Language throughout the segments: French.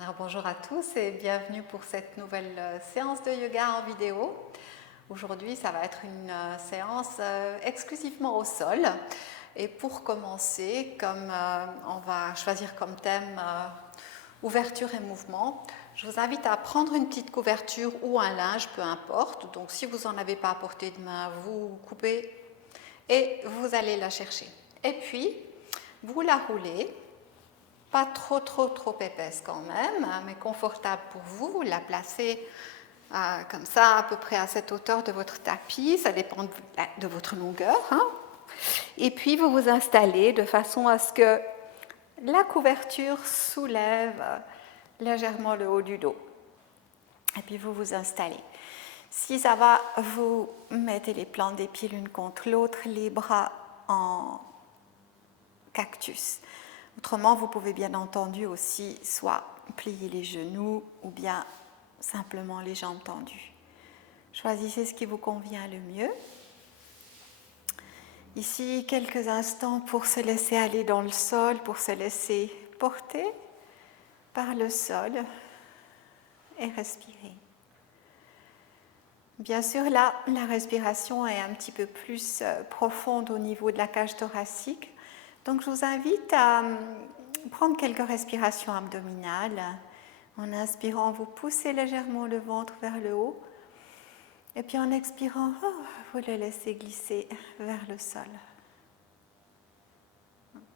Alors, bonjour à tous et bienvenue pour cette nouvelle séance de yoga en vidéo. Aujourd'hui, ça va être une séance exclusivement au sol. Et pour commencer, comme on va choisir comme thème ouverture et mouvement, je vous invite à prendre une petite couverture ou un linge, peu importe. Donc si vous n'en avez pas à portée de main, vous coupez et vous allez la chercher. Et puis, vous la roulez. Pas trop épaisse quand même, hein, mais confortable pour vous. Vous la placez comme ça, à peu près à cette hauteur de votre tapis. Ça dépend de votre longueur. Hein. Et puis, vous vous installez de façon à ce que la couverture soulève légèrement le haut du dos. Et puis, vous vous installez. Si ça va, vous mettez les plantes des pieds l'une contre l'autre, les bras en cactus. Autrement, vous pouvez bien entendu aussi soit plier les genoux ou bien simplement les jambes tendues. Choisissez ce qui vous convient le mieux. Ici, quelques instants pour se laisser aller dans le sol, pour se laisser porter par le sol et respirer. Bien sûr, là, la respiration est un petit peu plus profonde au niveau de la cage thoracique. Donc, je vous invite à prendre quelques respirations abdominales. En inspirant, vous poussez légèrement le ventre vers le haut. Et puis en expirant, vous le laissez glisser vers le sol.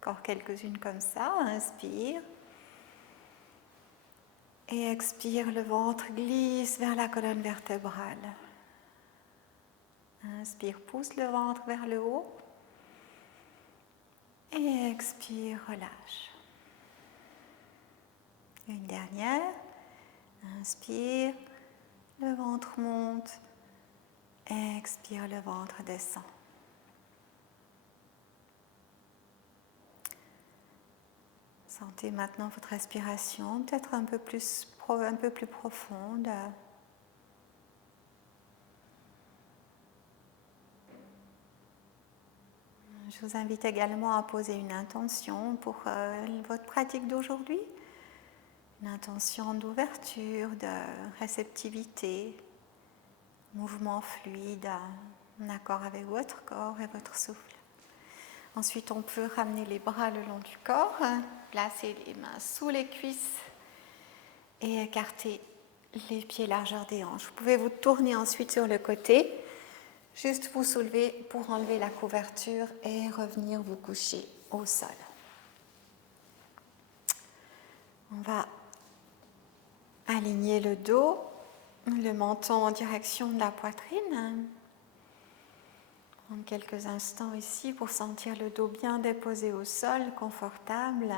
Encore quelques-unes comme ça. Inspire. Et expire, le ventre glisse vers la colonne vertébrale. Inspire, pousse le ventre vers le haut. Et expire, relâche. Une dernière. Inspire, le ventre monte. Expire, le ventre descend. Sentez maintenant votre respiration peut-être un peu plus profonde. Je vous invite également à poser une intention pour votre pratique d'aujourd'hui. Une intention d'ouverture, de réceptivité, mouvement fluide, en accord avec votre corps et votre souffle. Ensuite, on peut ramener les bras le long du corps, placer les mains sous les cuisses et écarter les pieds largeur des hanches. Vous pouvez vous tourner ensuite sur le côté, juste vous soulever pour enlever la couverture et revenir vous coucher au sol. On va aligner le dos, le menton en direction de la poitrine. Prendre quelques instants ici pour sentir le dos bien déposé au sol, confortable.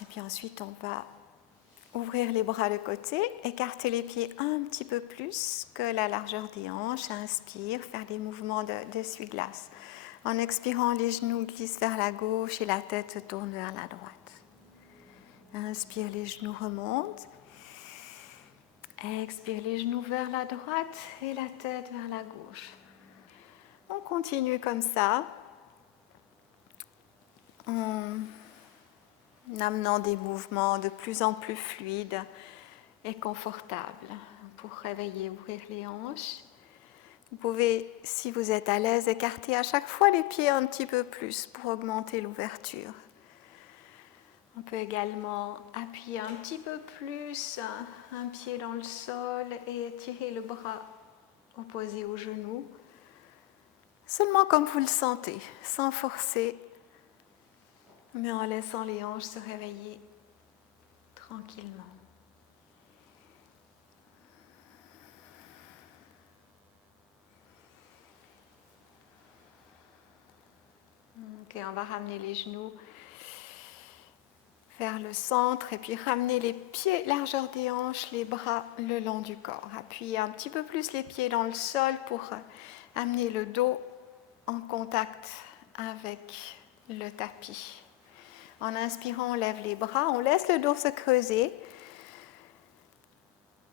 Et puis ensuite, on va ouvrir les bras de côté, écarter les pieds un petit peu plus que la largeur des hanches. Inspire, faire des mouvements d'essuie-glace. En expirant, les genoux glissent vers la gauche et la tête se tourne vers la droite. Inspire, les genoux remontent. Expire, les genoux vers la droite et la tête vers la gauche. On continue comme ça, en amenant des mouvements de plus en plus fluides et confortables pour réveiller, ouvrir les hanches. Vous pouvez, si vous êtes à l'aise, écarter à chaque fois les pieds un petit peu plus pour augmenter l'ouverture. On peut également appuyer un petit peu plus un pied dans le sol et étirer le bras opposé au genou. Seulement comme vous le sentez, sans forcer, mais en laissant les hanches se réveiller tranquillement. Ok, on va ramener les genoux vers le centre et puis ramener les pieds largeur des hanches, les bras le long du corps. Appuyez un petit peu plus les pieds dans le sol pour amener le dos en contact avec le tapis. En inspirant, on lève les bras, on laisse le dos se creuser.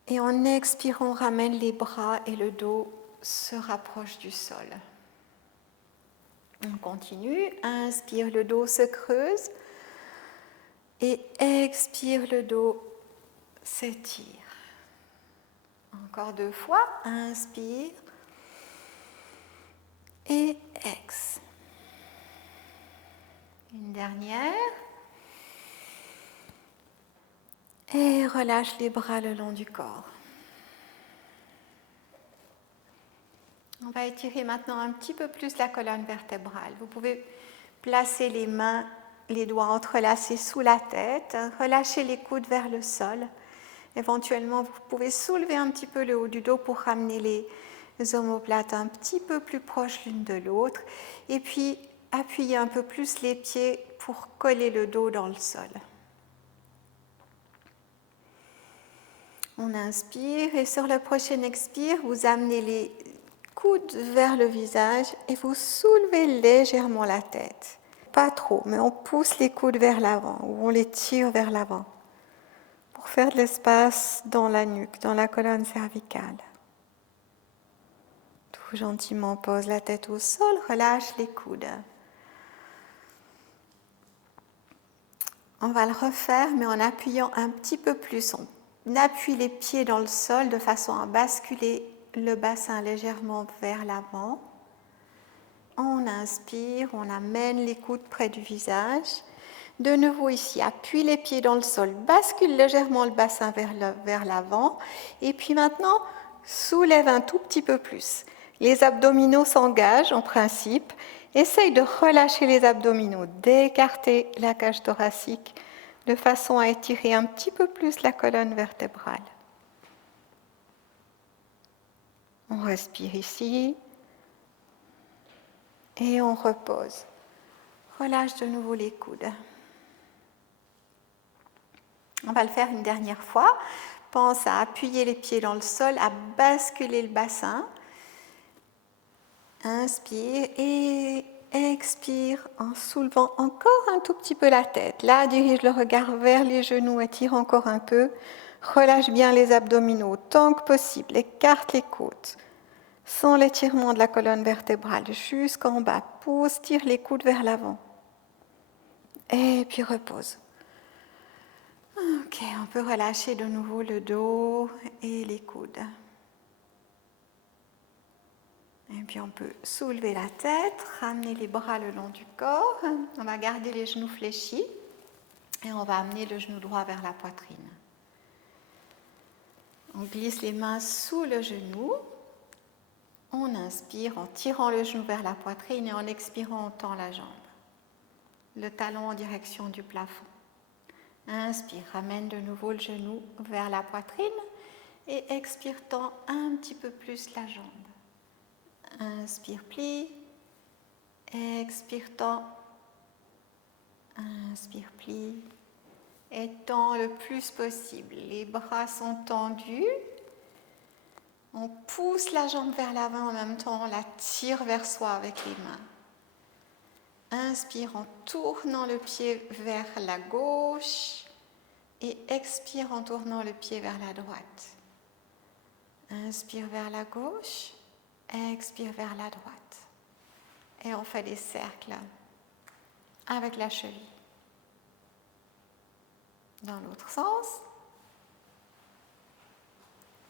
Et en expirant, on ramène les bras et le dos se rapproche du sol. On continue. Inspire, le dos se creuse. Et expire, le dos s'étire. Encore 2 fois. Inspire. Et ex. Une dernière. Et relâche les bras le long du corps. On va étirer maintenant un petit peu plus la colonne vertébrale. Vous pouvez placer les mains, les doigts entrelacés sous la tête, relâcher les coudes vers le sol. Éventuellement, vous pouvez soulever un petit peu le haut du dos pour ramener les omoplates un petit peu plus proches l'une de l'autre. Et puis, appuyer un peu plus les pieds pour coller le dos dans le sol. On inspire et sur le prochain expire, vous amenez les coudes vers le visage et vous soulevez légèrement la tête. Pas trop, mais on pousse les coudes vers l'avant ou on les tire vers l'avant pour faire de l'espace dans la nuque, dans la colonne cervicale. Tout gentiment, pose la tête au sol, relâche les coudes. On va le refaire, mais en appuyant un petit peu plus. On appuie les pieds dans le sol de façon à basculer le bassin légèrement vers l'avant. On inspire, on amène les coudes près du visage. De nouveau ici, appuie les pieds dans le sol, bascule légèrement le bassin vers l'avant. Et puis maintenant, soulève un tout petit peu plus. Les abdominaux s'engagent en principe. Essaye de relâcher les abdominaux, d'écarter la cage thoracique de façon à étirer un petit peu plus la colonne vertébrale. On respire ici et on repose. Relâche de nouveau les coudes. On va le faire une dernière fois. Pense à appuyer les pieds dans le sol, à basculer le bassin. Inspire et expire en soulevant encore un tout petit peu la tête. Là, dirige le regard vers les genoux, étire encore un peu. Relâche bien les abdominaux tant que possible. Écarte les côtes. Sans l'étirement de la colonne vertébrale jusqu'en bas. Pousse, tire les coudes vers l'avant. Et puis repose. Ok, on peut relâcher de nouveau le dos et les coudes. Et puis on peut soulever la tête, ramener les bras le long du corps. On va garder les genoux fléchis et on va amener le genou droit vers la poitrine. On glisse les mains sous le genou. On inspire en tirant le genou vers la poitrine et en expirant on tend la jambe. Le talon en direction du plafond. Inspire, ramène de nouveau le genou vers la poitrine et expire, tend un petit peu plus la jambe. Inspire, plie. Expire, tend. Inspire, plie. Et tend le plus possible. Les bras sont tendus. On pousse la jambe vers l'avant en même temps, on la tire vers soi avec les mains. Inspire en tournant le pied vers la gauche et expire en tournant le pied vers la droite. Inspire vers la gauche, expire vers la droite. Et on fait des cercles avec la cheville. Dans l'autre sens.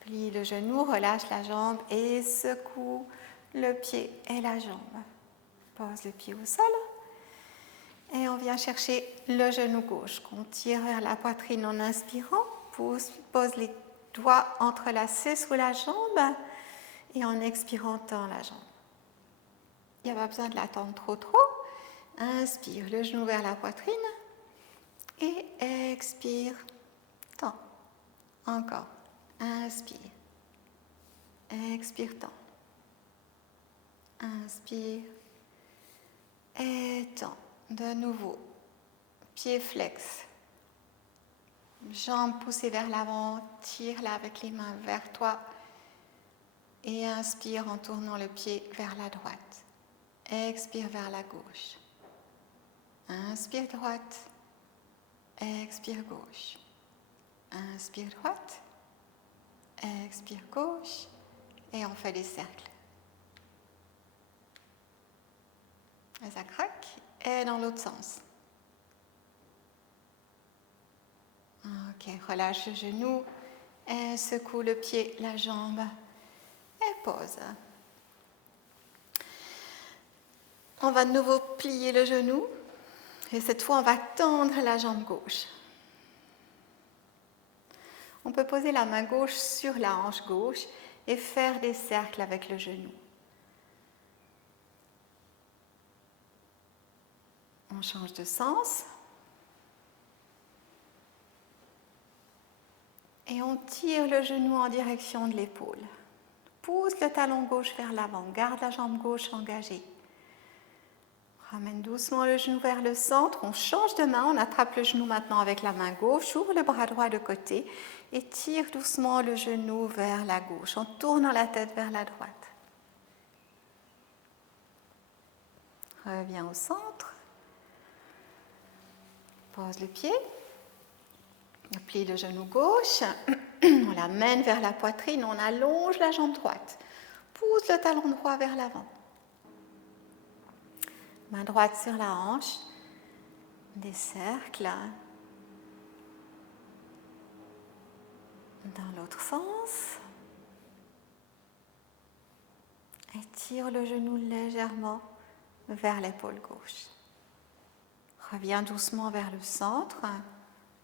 Plie le genou, relâche la jambe et secoue le pied et la jambe. Pose le pied au sol. Et on vient chercher le genou gauche qu'on tire vers la poitrine en inspirant. Pose les doigts entrelacés sous la jambe et en expirant, tend la jambe. Il n'y a pas besoin de la tendre trop. Inspire le genou vers la poitrine et expire, tend. Encore. Inspire. Expire, tend. Inspire. Et tend. De nouveau. Pied flex. Jambes poussées vers l'avant. Tire-la avec les mains vers toi. Et inspire en tournant le pied vers la droite. Expire vers la gauche. Inspire droite. Expire gauche. Inspire droite. Expire gauche. Et on fait des cercles. Et ça craque. Et dans l'autre sens. relâche le genou et secoue le pied, la jambe et pose. On va de nouveau plier le genou et cette fois on va tendre la jambe gauche. On peut poser la main gauche sur la hanche gauche et faire des cercles avec le genou. On change de sens. Et on tire le genou en direction de l'épaule. Pousse le talon gauche vers l'avant. Garde la jambe gauche engagée. Ramène doucement le genou vers le centre. On change de main. On attrape le genou maintenant avec la main gauche. Ouvre le bras droit de côté et tire doucement le genou vers la gauche en tournant la tête vers la droite. Reviens au centre. Pose le pied. On plie le genou gauche. On l'amène vers la poitrine. On allonge la jambe droite. Pousse le talon droit vers l'avant. Main droite sur la hanche. Des cercles. Dans l'autre sens. Étire le genou légèrement vers l'épaule gauche. Reviens doucement vers le centre.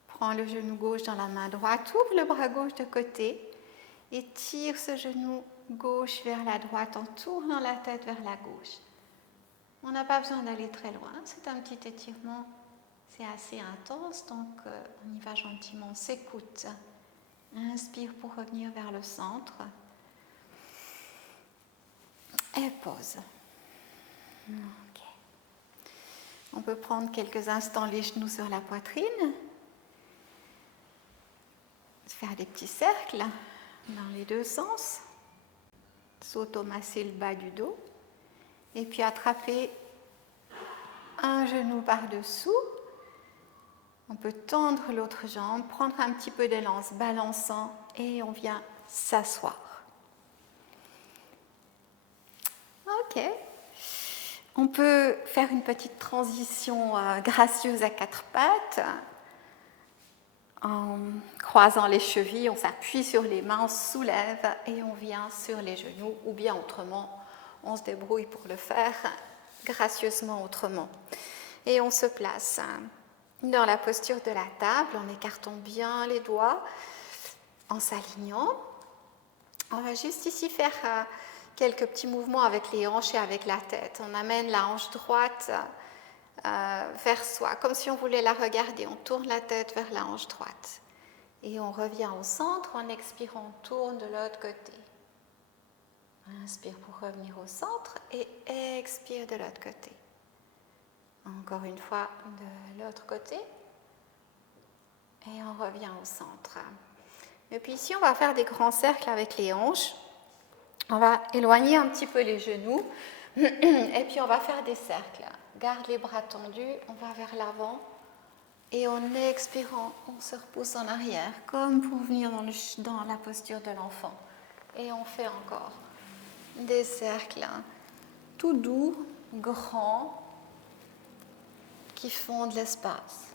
Prends le genou gauche dans la main droite. Ouvre le bras gauche de côté. Et tire ce genou gauche vers la droite en tournant la tête vers la gauche. On n'a pas besoin d'aller très loin. C'est un petit étirement. C'est assez intense, donc on y va gentiment. On s'écoute. Inspire pour revenir vers le centre. Et pose. Ok. On peut prendre quelques instants les genoux sur la poitrine. Faire des petits cercles dans les deux sens. S'automasser le bas du dos. Et puis attraper un genou par-dessous. On peut tendre l'autre jambe, prendre un petit peu d'élan, se balançant et on vient s'asseoir. Ok. On peut faire une petite transition gracieuse à quatre pattes. En croisant les chevilles, on s'appuie sur les mains, on soulève et on vient sur les genoux. Ou bien autrement, on se débrouille pour le faire gracieusement autrement. Et on se place dans la posture de la table, en écartant bien les doigts, en s'alignant. On va juste ici faire quelques petits mouvements avec les hanches et avec la tête. On amène la hanche droite vers soi, comme si on voulait la regarder. On tourne la tête vers la hanche droite. Et on revient au centre. En expirant, on tourne de l'autre côté. Inspire pour revenir au centre et expire de l'autre côté. Encore une fois, de l'autre côté. Et on revient au centre. Et puis ici, on va faire des grands cercles avec les hanches. On va éloigner un petit peu les genoux. Et puis, on va faire des cercles. Garde les bras tendus, on va vers l'avant. Et en expirant, on se repousse en arrière, comme pour venir dans la posture de l'enfant. Et on fait encore des cercles tout doux, grands, qui font de l'espace.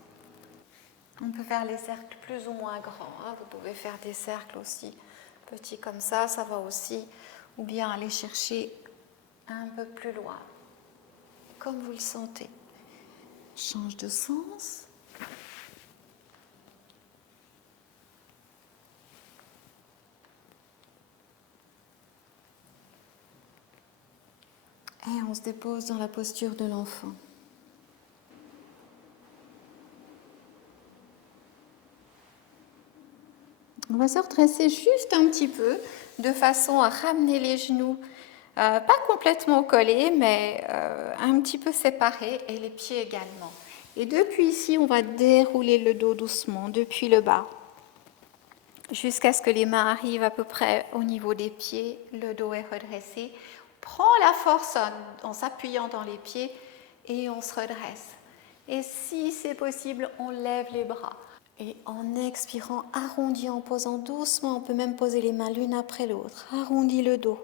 On peut faire les cercles plus ou moins grands. Vous pouvez faire des cercles aussi petits comme ça va aussi. Ou bien aller chercher un peu plus loin, comme vous le sentez. Change de sens. Et on se dépose dans la posture de l'enfant. On va se redresser juste un petit peu, de façon à ramener les genoux, pas complètement collés, mais un petit peu séparés, et les pieds également. Et depuis ici, on va dérouler le dos doucement, depuis le bas, jusqu'à ce que les mains arrivent à peu près au niveau des pieds, le dos est redressé. Prends la force en s'appuyant dans les pieds et on se redresse. Et si c'est possible, on lève les bras. Et en expirant, arrondis en posant doucement, on peut même poser les mains l'une après l'autre. Arrondis le dos.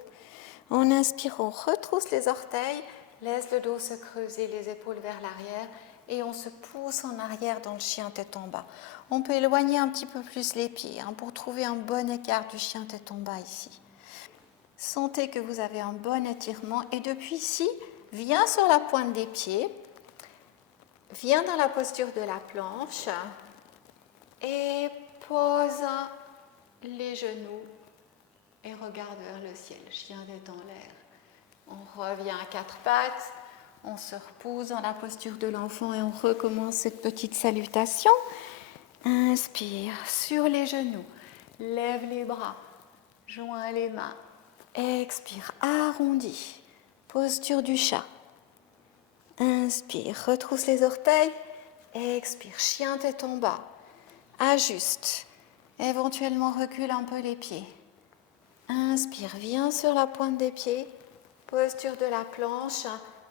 En inspirant, retrousse les orteils, laisse le dos se creuser, les épaules vers l'arrière et on se pousse en arrière dans le chien tête en bas. On peut éloigner un petit peu plus les pieds pour trouver un bon écart du chien tête en bas ici. Sentez que vous avez un bon étirement et depuis ici, viens sur la pointe des pieds, viens dans la posture de la planche et pose les genoux et regarde vers le ciel, chien tête en l'air. On revient à quatre pattes, on se repose dans la posture de l'enfant et on recommence cette petite salutation. Inspire sur les genoux, lève les bras, joins les mains. Expire, arrondis, posture du chat. Inspire, retrousse les orteils. Expire, chien tête en bas. Ajuste, éventuellement recule un peu les pieds. Inspire, viens sur la pointe des pieds. Posture de la planche.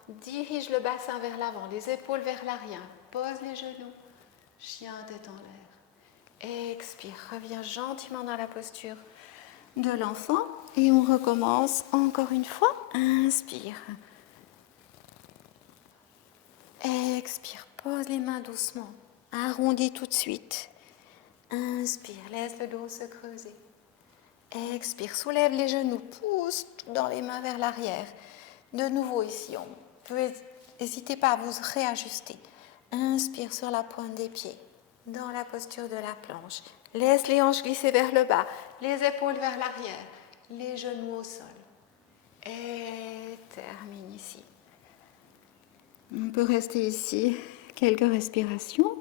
Dirige le bassin vers l'avant, les épaules vers l'arrière. Pose les genoux. Chien tête en l'air. Expire, reviens gentiment dans la posture de l'enfant et on recommence encore une fois. Inspire. Expire, pose les mains doucement. Arrondis tout de suite. Inspire, laisse le dos se creuser. Expire, soulève les genoux, pousse dans les mains vers l'arrière. De nouveau ici, n'hésitez pas à vous réajuster. Inspire sur la pointe des pieds, dans la posture de la planche. Laisse les hanches glisser vers le bas, les épaules vers l'arrière, les genoux au sol. Et termine ici. On peut rester ici quelques respirations.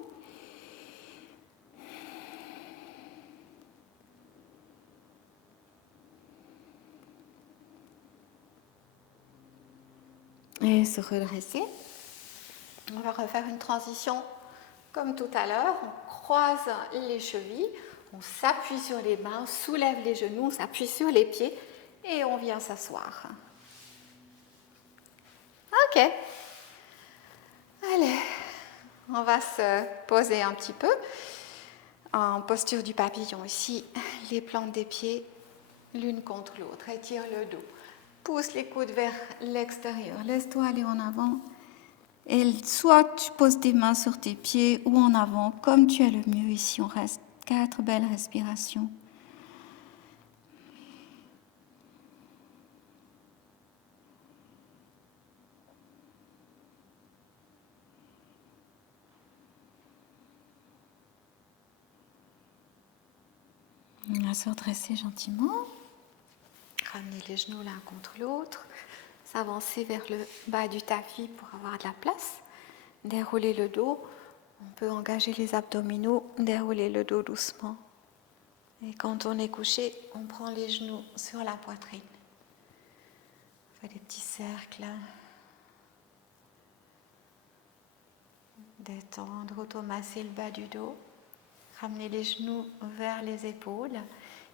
Et se redresser. On va refaire une transition comme tout à l'heure. On croise les chevilles, on s'appuie sur les mains, on soulève les genoux, on s'appuie sur les pieds et on vient s'asseoir. Ok. Allez, on va se poser un petit peu en posture du papillon ici, les plantes des pieds l'une contre l'autre. Étire le dos. Pousse les coudes vers l'extérieur. Laisse-toi aller en avant. Et soit tu poses tes mains sur tes pieds ou en avant, comme tu as le mieux. Ici, on reste 4 belles respirations. On va se redresser gentiment. Ramener les genoux l'un contre l'autre. S'avancer vers le bas du tapis pour avoir de la place. Dérouler le dos. On peut engager les abdominaux, dérouler le dos doucement. Et quand on est couché, on prend les genoux sur la poitrine. On fait des petits cercles. Détendre, automasser le bas du dos. Ramener les genoux vers les épaules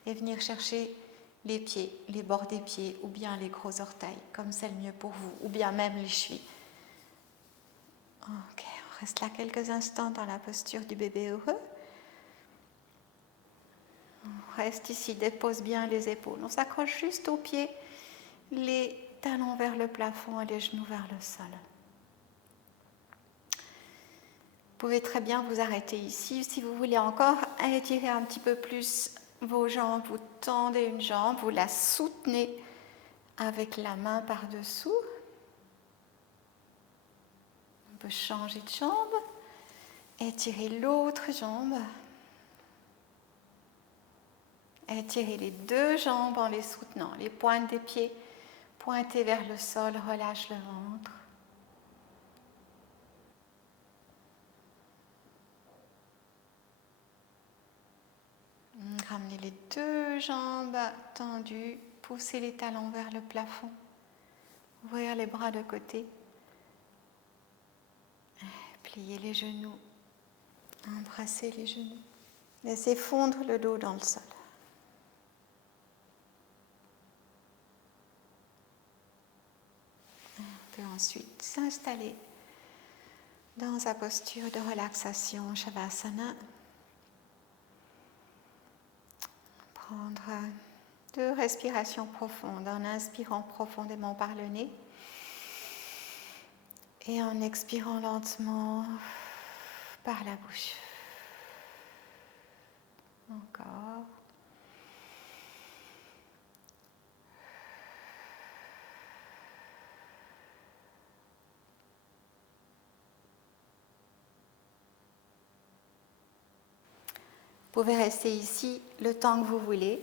et venir chercher les pieds, les bords des pieds ou bien les gros orteils, comme c'est le mieux pour vous, ou bien même les chevilles. Ok, on reste là quelques instants dans la posture du bébé heureux. On reste ici, dépose bien les épaules. On s'accroche juste aux pieds, les talons vers le plafond et les genoux vers le sol. Vous pouvez très bien vous arrêter ici. Si vous voulez encore étirer un petit peu plus vos jambes, vous tendez une jambe, vous la soutenez avec la main par-dessous. On peut changer de jambe, étirer l'autre jambe, étirer les deux jambes en les soutenant, les pointes des pieds pointées vers le sol, relâche le ventre. Ramenez les deux jambes tendues, poussez les talons vers le plafond, ouvrir les bras de côté, pliez les genoux, embrassez les genoux, laissez fondre le dos dans le sol. On peut ensuite s'installer dans sa posture de relaxation, Shavasana. Prendre 2 respirations profondes en inspirant profondément par le nez Et en expirant lentement par la bouche. Encore. Vous pouvez rester ici le temps que vous voulez,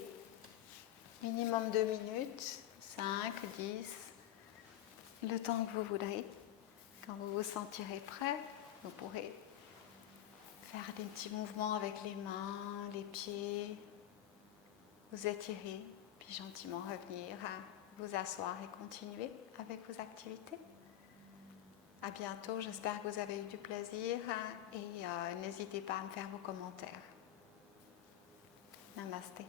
minimum 2 minutes, 5, 10, le temps que vous voudrez. Quand vous vous sentirez prêt, vous pourrez faire des petits mouvements avec les mains, les pieds, vous étirer, puis gentiment revenir, vous asseoir et continuer avec vos activités. À bientôt, j'espère que vous avez eu du plaisir et n'hésitez pas à me faire vos commentaires. Namasté.